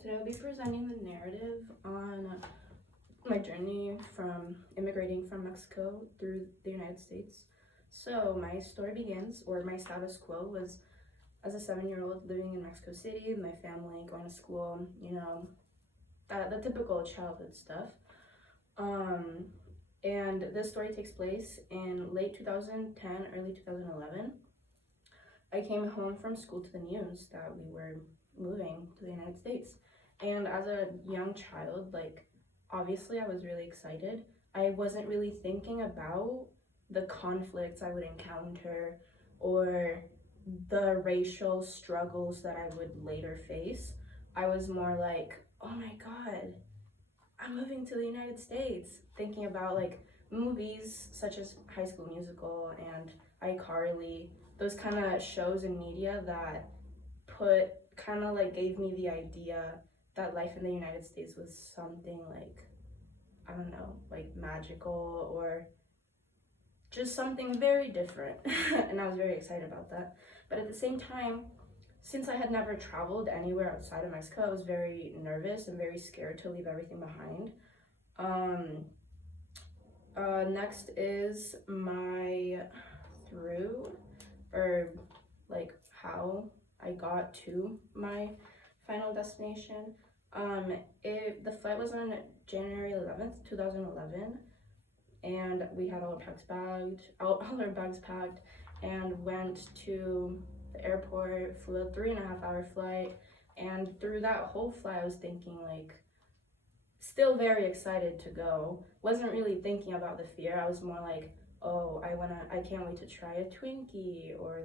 Today I'll be presenting the narrative on my journey from immigrating from Mexico through the United States. So my story begins, or my status quo was as a 7-year-old living in Mexico City, my family going to school, the typical childhood stuff. And this story takes place in late 2010, early 2011. I came home from school to the news that we were moving to the United States. And as a young child, obviously I was really excited. I wasn't really thinking about the conflicts I would encounter or the racial struggles that I would later face. I was more like, oh my God, I'm moving to the United States, thinking about movies such as High School Musical and iCarly, those kind of shows in media that gave me the idea that life in the United States was something magical or just something very different. And I was very excited about that. But at the same time, since I had never traveled anywhere outside of Mexico, I was very nervous and very scared to leave everything behind. Next is my how I got to my final destination. The flight was on January 11th, 2011, and we had all our bags packed, and went to the airport, flew a 3.5-hour flight, and through that whole flight I was thinking still very excited to go. Wasn't really thinking about the fear. I was more like, oh, I can't wait to try a Twinkie or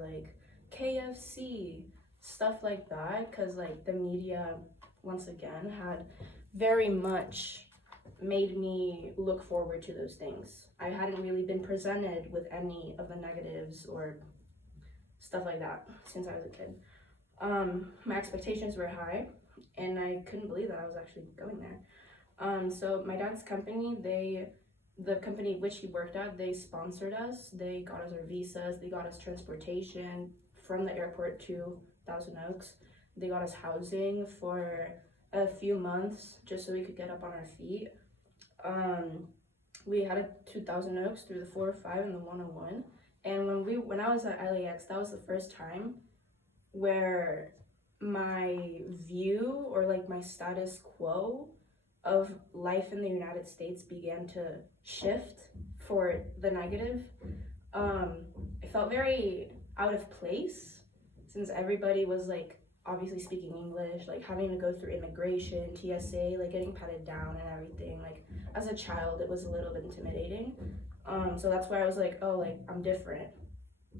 KFC, stuff like that, because the media once again had very much made me look forward to those things. I hadn't really been presented with any of the negatives or stuff like that since I was a kid. My expectations were high, and I couldn't believe that I was actually going there. So my dad's company, the company which he worked at, they sponsored us. They got us our visas, they got us transportation from the airport to Thousand Oaks. They got us housing for a few months just so we could get up on our feet. We headed to Thousand Oaks through the 405 and the 101. And when I was at LAX, that was the first time where my view or my status quo of life in the United States began to shift for the negative. I felt very out of place since everybody was obviously speaking English, having to go through immigration, TSA, getting patted down and everything. As a child, it was a little bit intimidating. So that's why I was I'm different.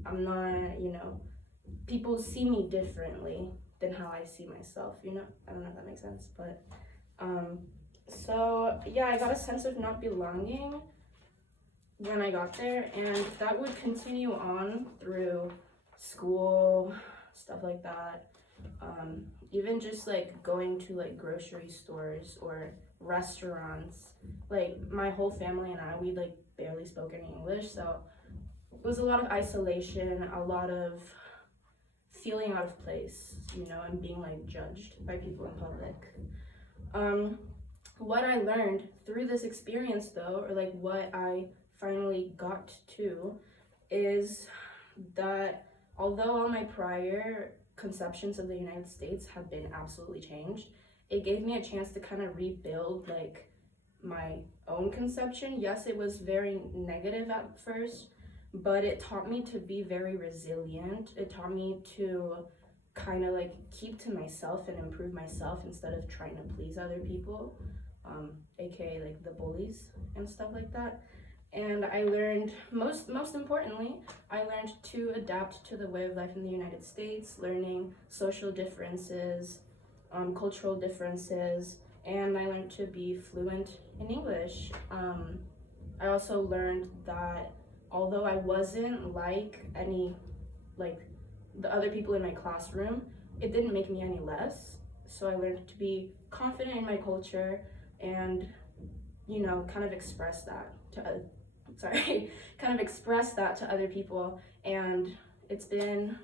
I'm not, people see me differently than how I see myself, I don't know if that makes sense, but, so yeah, I got a sense of not belonging when I got there, and that would continue on through school, stuff like that. Even just going to grocery stores or restaurants. My whole family and I, we barely spoke any English, so it was a lot of isolation, a lot of feeling out of place, and being judged by people in public. What I learned through this experience though, or what I finally got to, is that although all my prior conceptions of the United States have been absolutely changed, it gave me a chance to kind of rebuild my own conception. Yes, it was very negative at first, but it taught me to be very resilient. It taught me to kind of keep to myself and improve myself instead of trying to please other people, aka the bullies and stuff like that. And I learned, most importantly, I learned to adapt to the way of life in the United States, learning social differences, cultural differences, and I learned to be fluent in English. I also learned that although I wasn't like the other people in my classroom, it didn't make me any less. So I learned to be confident in my culture and, kind of express that to other people. And it's been